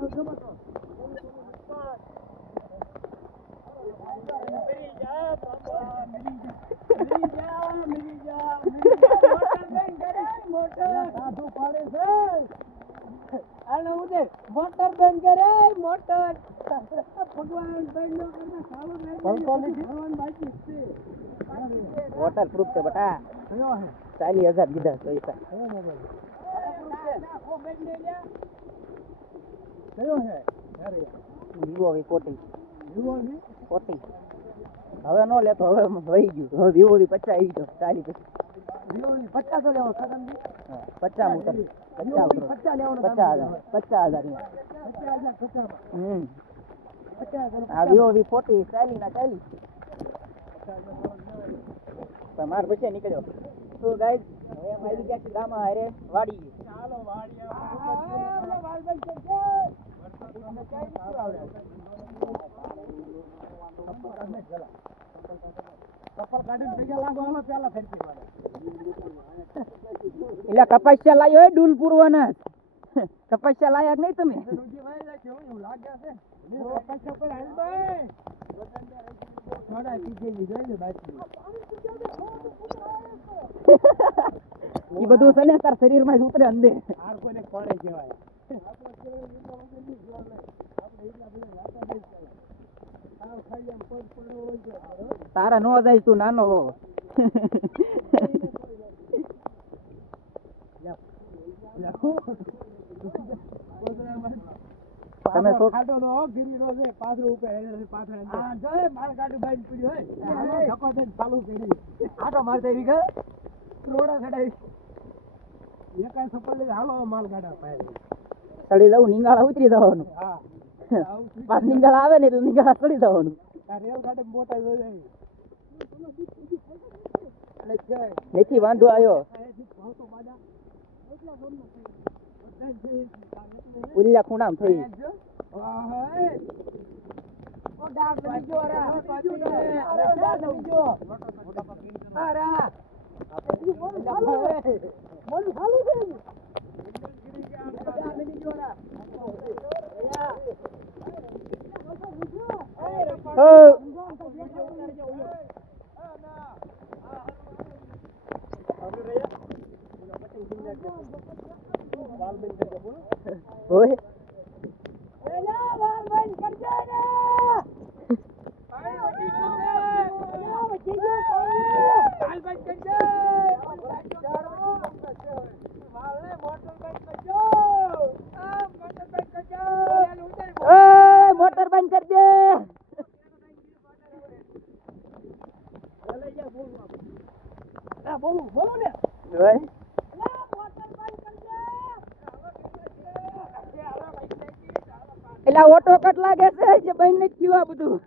motor બંધ કરે motor ભગવાન વોટર પ્રૂફ છે બટા 40,000 દીધા પૈસા વિવો V40 હવે નો લેતો હવે વહી ગયું હવે વિવો V50 આવી ગયો 40 પછી વિવો V50 તો લેવો 50 મોટર 50,000 આ વિવો V40 40 ના 40 તમાર પછી નીકળ્યો તો ગાઈસ હવે મારી ગયા છે ગામ હારે વાડી ચાલો વાડી વાલભાઈ છે એટલે કપાસિયા લાયો હે ડૂલ પૂરવાના કપાસિયા લાયા નહીં તમે એ બધું છે ને તાર શરીર માં ઉતરે અંદર તારા નો જાય તું નાનો હો તમે તો ખાડો નો ગીરી નો છે પાછળ ઉપર પાછળ હા જો માર ગાડી બાઈન પડી હોય ધક્કો દઈને ચાલુ કરી આટો માર દે વીઘા રોડા સડાઈ એકાય સફળ લે હાલો માલ ગાડા પાય સડી જાવ નિંગાળા ઉતરી જવાનું હા પાસ નિંગાળા આવે ને એટલે નિંગાળા સડી જવાનું આ રેલ ગાડી મોટા થઈ જાય નથી વાંધો આવ્યો ઉલ્લા ખૂણામ થઈ ઓ ડાક બની ગયો રા અરે ડાક બની ગયો અરે બોલ હાલુ છે ડાક બની ગયો રા ઓય એલા વાલ બંધ કરજો ને પાણી વટી ગયું છે વાલ બંધ કરજો વાલને મોટર બંધ કરજો આ મોટર બંધ કરજો એ મોટર બંધ કર દે ચાલે જા બોલ બોલો ને ઓય એટલે ઓટો કટ લાગે છે જે બહેન ને જીવા બધું